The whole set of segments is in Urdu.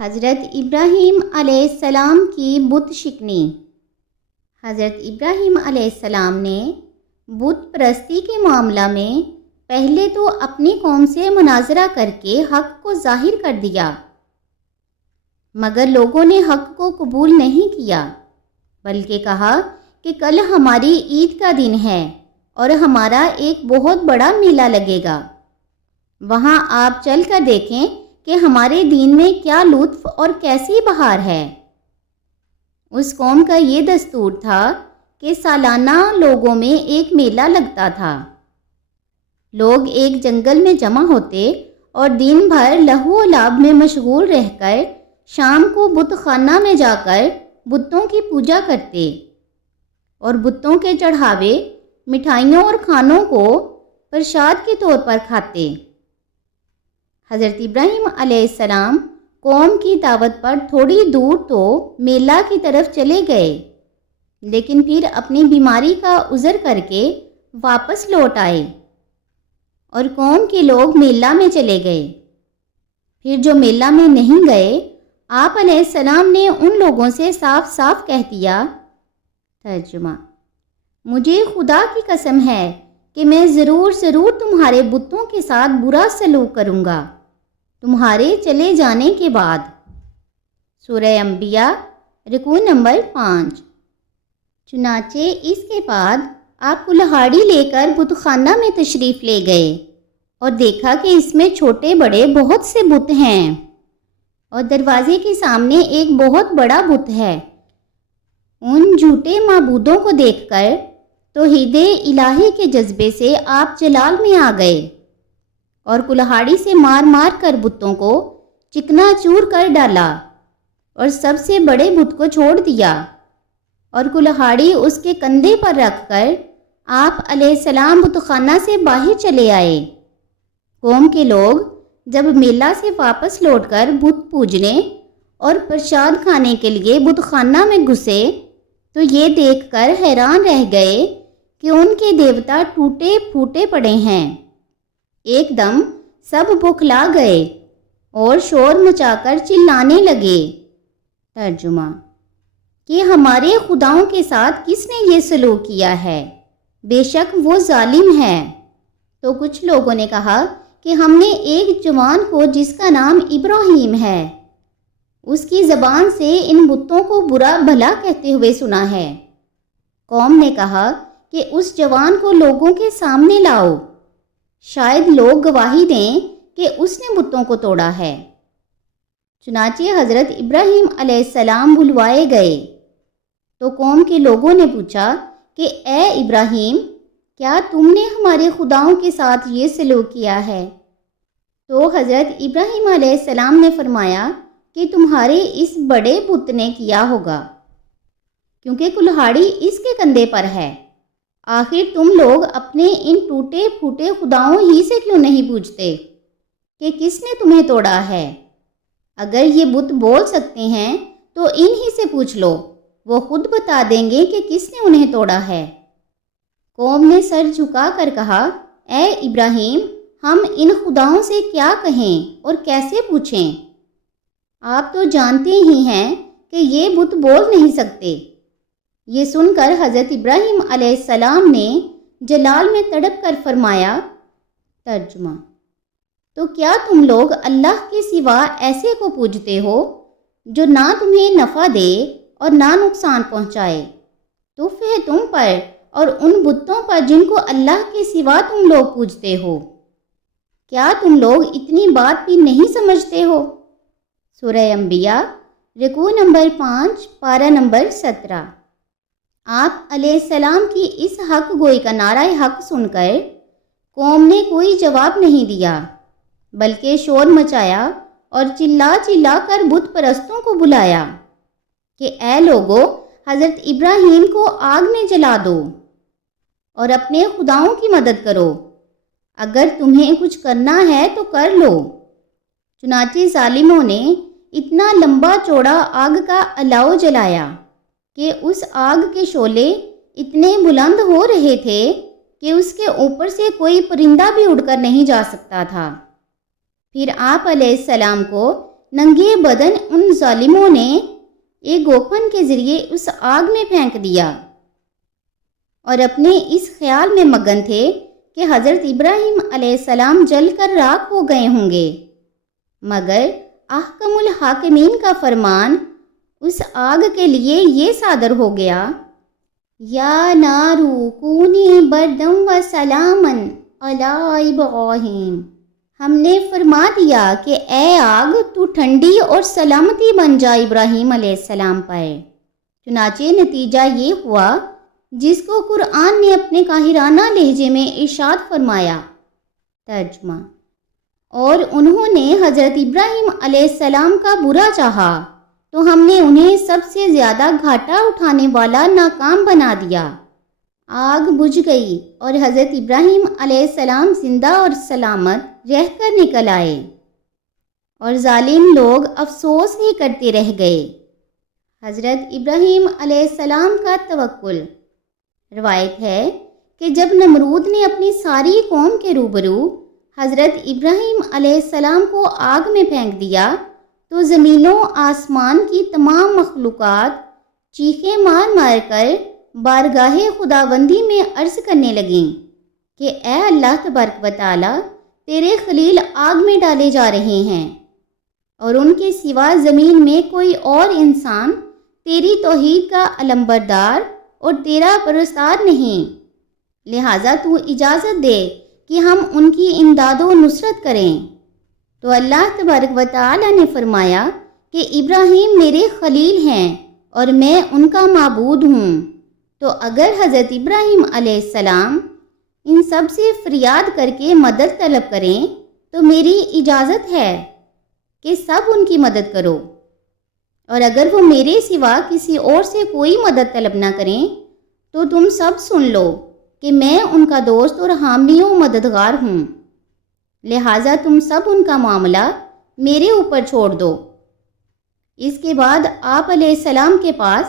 حضرت ابراہیم علیہ السلام کی بت شکنی۔ حضرت ابراہیم علیہ السلام نے بت پرستی کے معاملہ میں پہلے تو اپنی قوم سے مناظرہ کر کے حق کو ظاہر کر دیا، مگر لوگوں نے حق کو قبول نہیں کیا، بلکہ کہا کہ کل ہماری عید کا دن ہے اور ہمارا ایک بہت بڑا میلہ لگے گا۔ وہاں آپ چل کر دیکھیں کہ ہمارے دین میں کیا لطف اور کیسی بہار ہے۔ اس قوم کا یہ دستور تھا کہ سالانہ لوگوں میں ایک میلہ لگتا تھا۔ لوگ ایک جنگل میں جمع ہوتے اور دن بھر لہو و لاب میں مشغول رہ کر شام کو بت خانہ میں جا کر بتوں کی پوجا کرتے اور بتوں کے چڑھاوے، مٹھائیوں اور کھانوں کو پرشاد کے طور پر کھاتے۔ حضرت ابراہیم علیہ السلام قوم کی دعوت پر تھوڑی دور تو میلہ کی طرف چلے گئے، لیکن پھر اپنی بیماری کا عذر کر کے واپس لوٹ آئے اور قوم کے لوگ میلہ میں چلے گئے۔ پھر جو میلہ میں نہیں گئے، آپ علیہ السلام نے ان لوگوں سے صاف صاف کہہ دیا۔ ترجمہ مجھے خدا کی قسم ہے کہ میں ضرور ضرور تمہارے بتوں کے ساتھ برا سلوک کروں گا۔ تمہارے چلے جانے کے بعد۔ سورہ انبیاء رکو نمبر پانچ۔ چنانچہ اس کے بعد آپ کلہاڑی لے کر بت خانہ میں تشریف لے گئے اور دیکھا کہ اس میں چھوٹے بڑے بہت سے بت ہیں اور دروازے کے سامنے ایک بہت بڑا بت ہے۔ ان جھوٹے معبودوں کو دیکھ کر توحید الہی کے جذبے سے آپ جلال میں آ گئے۔ اور کلہاڑی سے مار مار کر بتوں کو چکنا چور کر ڈالا اور سب سے بڑے بت کو چھوڑ دیا اور کلہاڑی اس کے کندھے پر رکھ کر آپ علیہ السلام بت خانہ سے باہر چلے آئے۔ قوم کے لوگ جب میلہ سے واپس لوٹ کر بت پوجنے اور پرشاد کھانے کے لیے بت خانہ میں گھسے تو یہ دیکھ کر حیران رہ گئے کہ ان کے دیوتا ٹوٹے پھوٹے پڑے ہیں۔ ایک دم سب بکھلا گئے اور شور مچا کر چلانے لگے۔ ترجمہ کہ ہمارے خداؤں کے ساتھ کس نے یہ سلوک کیا ہے؟ بے شک وہ ظالم ہے۔ تو کچھ لوگوں نے کہا کہ ہم نے ایک جوان کو جس کا نام ابراہیم ہے، اس کی زبان سے ان بتوں کو برا بھلا کہتے ہوئے سنا ہے۔ قوم نے کہا کہ اس جوان کو لوگوں کے سامنے لاؤ۔ شاید لوگ گواہی دیں کہ اس نے بتوں کو توڑا ہے۔ چنانچہ حضرت ابراہیم علیہ السلام بلوائے گئے۔ تو قوم کے لوگوں نے پوچھا کہ اے ابراہیم، کیا تم نے ہمارے خداؤں کے ساتھ یہ سلوک کیا ہے؟ تو حضرت ابراہیم علیہ السلام نے فرمایا کہ تمہارے اس بڑے بت نے کیا ہوگا، کیونکہ کلہاڑی اس کے کندھے پر ہے۔ آخر تم لوگ اپنے ان ٹوٹے پھوٹے خداؤں ہی سے کیوں نہیں پوچھتے کہ کس نے تمہیں توڑا ہے؟ اگر یہ بت بول سکتے ہیں تو ان ہی سے پوچھ لو، وہ خود بتا دیں گے کہ کس نے انہیں توڑا ہے۔ قوم نے سر جھکا کر کہا، اے ابراہیم، ہم ان خداؤں سے کیا کہیں اور کیسے پوچھیں؟ آپ تو جانتے ہی ہیں کہ یہ بت بول نہیں سکتے۔ یہ سن کر حضرت ابراہیم علیہ السلام نے جلال میں تڑپ کر فرمایا، ترجمہ، تو کیا تم لوگ اللہ کے سوا ایسے کو پوجتے ہو جو نہ تمہیں نفع دے اور نہ نقصان پہنچائے؟ تو ہے تم پر اور ان بتوں پر جن کو اللہ کے سوا تم لوگ پوجتے ہو۔ کیا تم لوگ اتنی بات بھی نہیں سمجھتے ہو؟ سورہ انبیاء رکو نمبر پانچ، پارہ نمبر سترہ۔ آپ علیہ السلام کی اس حق گوئی کا نعرہ حق سن کر قوم نے کوئی جواب نہیں دیا، بلکہ شور مچایا اور چلا چلا کر بت پرستوں کو بلایا کہ اے لوگو، حضرت ابراہیم کو آگ میں جلا دو اور اپنے خداؤں کی مدد کرو۔ اگر تمہیں کچھ کرنا ہے تو کر لو۔ چنانچہ ظالموں نے اتنا لمبا چوڑا آگ کا الاؤ جلایا۔ کہ اس آگ کے شعلے اتنے بلند ہو رہے تھے کہ اس کے اوپر سے کوئی پرندہ بھی اڑ کر نہیں جا سکتا تھا۔ پھر آپ علیہ السلام کو ننگے بدن ان ظالموں نے ایک گوپن کے ذریعے اس آگ میں پھینک دیا اور اپنے اس خیال میں مگن تھے کہ حضرت ابراہیم علیہ السلام جل کر راک ہو گئے ہوں گے۔ مگر احکم الحاکمین کا فرمان اس آگ کے لیے یہ صادر ہو گیا۔ یا نارو کونی بردم و سلامن علی ابراہیم۔ ہم نے فرما دیا کہ اے آگ، تو ٹھنڈی اور سلامتی بن جا ابراہیم علیہ السلام پر۔ چنانچہ نتیجہ یہ ہوا، جس کو قرآن نے اپنے کاہرانہ لہجے میں ارشاد فرمایا۔ ترجمہ اور انہوں نے حضرت ابراہیم علیہ السلام کا برا چاہا۔ تو ہم نے انہیں سب سے زیادہ گھاٹا اٹھانے والا ناکام بنا دیا۔ آگ بجھ گئی اور حضرت ابراہیم علیہ السلام زندہ اور سلامت رہ کر نکل آئے اور ظالم لوگ افسوس ہی کرتے رہ گئے۔ حضرت ابراہیم علیہ السلام کا توکل۔ روایت ہے کہ جب نمرود نے اپنی ساری قوم کے روبرو حضرت ابراہیم علیہ السلام کو آگ میں پھینک دیا تو زمین و آسمان کی تمام مخلوقات چیخیں مار مار کر بارگاہ خداوندی میں عرض کرنے لگیں کہ اے اللہ تبارک و تعالی، تیرے خلیل آگ میں ڈالے جا رہے ہیں۔ اور ان کے سوا زمین میں کوئی اور انسان تیری توحید کا علمبردار اور تیرا پرستار نہیں۔ لہٰذا تو اجازت دے کہ ہم ان کی امداد و نصرت کریں۔ تو اللہ تبارک و تعالی نے فرمایا کہ ابراہیم میرے خلیل ہیں اور میں ان کا معبود ہوں۔ تو اگر حضرت ابراہیم علیہ السلام ان سب سے فریاد کر کے مدد طلب کریں، تو میری اجازت ہے کہ سب ان کی مدد کرو۔ اور اگر وہ میرے سوا کسی اور سے کوئی مدد طلب نہ کریں، تو تم سب سن لو کہ میں ان کا دوست اور حامی و مددگار ہوں۔ لہٰذا تم سب ان کا معاملہ میرے اوپر چھوڑ دو۔ اس کے بعد آپ علیہ السلام کے پاس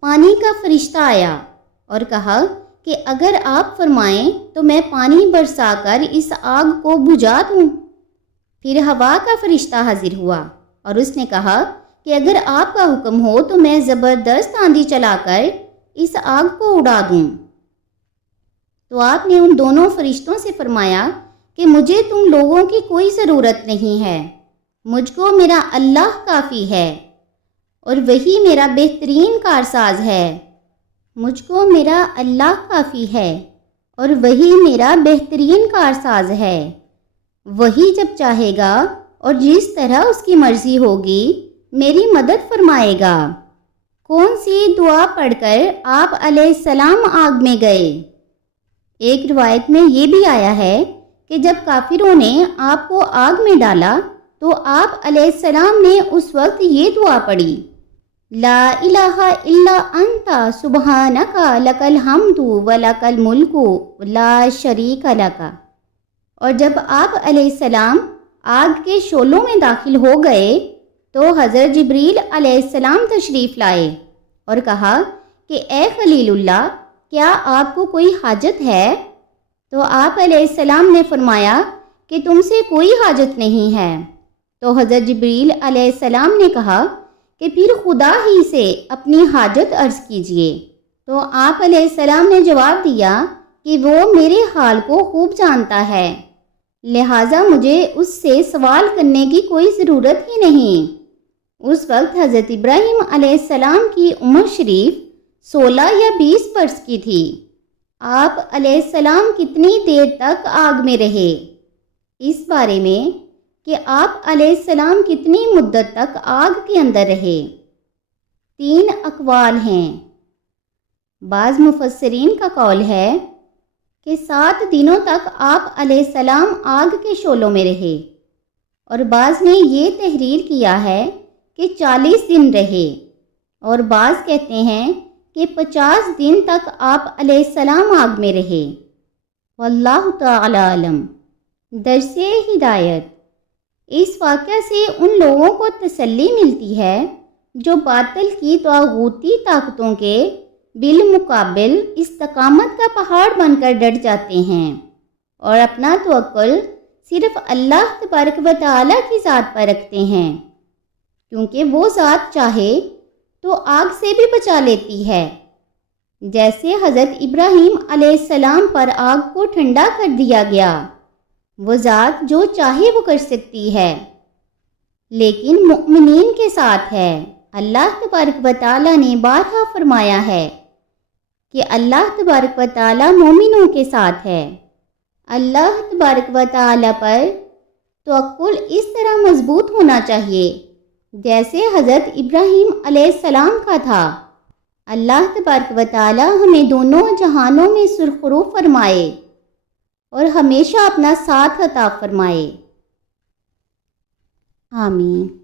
پانی کا فرشتہ آیا اور کہا کہ اگر آپ فرمائیں تو میں پانی برسا کر اس آگ کو بجھا دوں۔ پھر ہوا کا فرشتہ حاضر ہوا اور اس نے کہا کہ اگر آپ کا حکم ہو تو میں زبردست آندھی چلا کر اس آگ کو اڑا دوں۔ تو آپ نے ان دونوں فرشتوں سے فرمایا کہ مجھے تم لوگوں کی کوئی ضرورت نہیں ہے۔ مجھ کو میرا اللہ کافی ہے اور وہی میرا بہترین کارساز ہے۔ مجھ کو میرا اللہ کافی ہے اور وہی میرا بہترین کارساز ہے۔ وہی جب چاہے گا اور جس طرح اس کی مرضی ہوگی، میری مدد فرمائے گا۔ کون سی دعا پڑھ کر آپ علیہ السلام آگ میں گئے؟ ایک روایت میں یہ بھی آیا ہے کہ جب کافروں نے آپ کو آگ میں ڈالا تو آپ علیہ السلام نے اس وقت یہ دعا پڑھی، لا الہ الا انت سبحانکا لک الحمد و لک الملک، لا شریک لکا اور جب آپ علیہ السلام آگ کے شولوں میں داخل ہو گئے تو حضرت جبریل علیہ السلام تشریف لائے اور کہا کہ اے خلیل اللہ، کیا آپ کو کوئی حاجت ہے؟ تو آپ علیہ السلام نے فرمایا کہ تم سے کوئی حاجت نہیں ہے۔ تو حضرت جبریل علیہ السلام نے کہا کہ پھر خدا ہی سے اپنی حاجت عرض کیجیے تو آپ علیہ السلام نے جواب دیا کہ وہ میرے حال کو خوب جانتا ہے۔ لہٰذا مجھے اس سے سوال کرنے کی کوئی ضرورت ہی نہیں۔ اس وقت حضرت ابراہیم علیہ السلام کی عمر شریف سولہ یا بیس برس کی تھی۔ آپ علیہ السلام کتنی دیر تک آگ میں رہے؟ اس بارے میں کہ آپ علیہ السلام کتنی مدت تک آگ کے اندر رہے؟ تین اقوال ہیں۔ بعض مفسرین کا قول ہے کہ سات دنوں تک آپ علیہ السلام آگ کے شولوں میں رہے، اور بعض نے یہ تحریر کیا ہے کہ چالیس دن رہے، اور بعض کہتے ہیں کہ پچاس دن تک آپ علیہ السلام آگ میں رہے۔ واللہ تعالی علم درس ہدایت۔ اس واقعہ سے ان لوگوں کو تسلی ملتی ہے جو باطل کی توغوتی طاقتوں کے بالمقابل استقامت کا پہاڑ بن کر ڈٹ جاتے ہیں اور اپنا توکل صرف اللہ تبارک و تعالیٰ کی ذات پر رکھتے ہیں۔ کیونکہ وہ ذات چاہے تو آگ سے بھی بچا لیتی ہے۔ جیسے حضرت ابراہیم علیہ السلام پر آگ کو ٹھنڈا کر دیا گیا، وہ ذات جو چاہے وہ کر سکتی ہے۔ لیکن مؤمنین کے ساتھ ہے، اللہ تبارک و تعالیٰ نے بارہا فرمایا ہے کہ اللہ تبارک و تعالیٰ مومنوں کے ساتھ ہے۔ اللہ تبارک و تعالیٰ پر توقل اس طرح مضبوط ہونا چاہیے جیسے حضرت ابراہیم علیہ السلام کا تھا۔ اللہ تبارک و تعالیٰ ہمیں دونوں جہانوں میں سرخرو فرمائے اور ہمیشہ اپنا ساتھ عطا فرمائے۔ آمین۔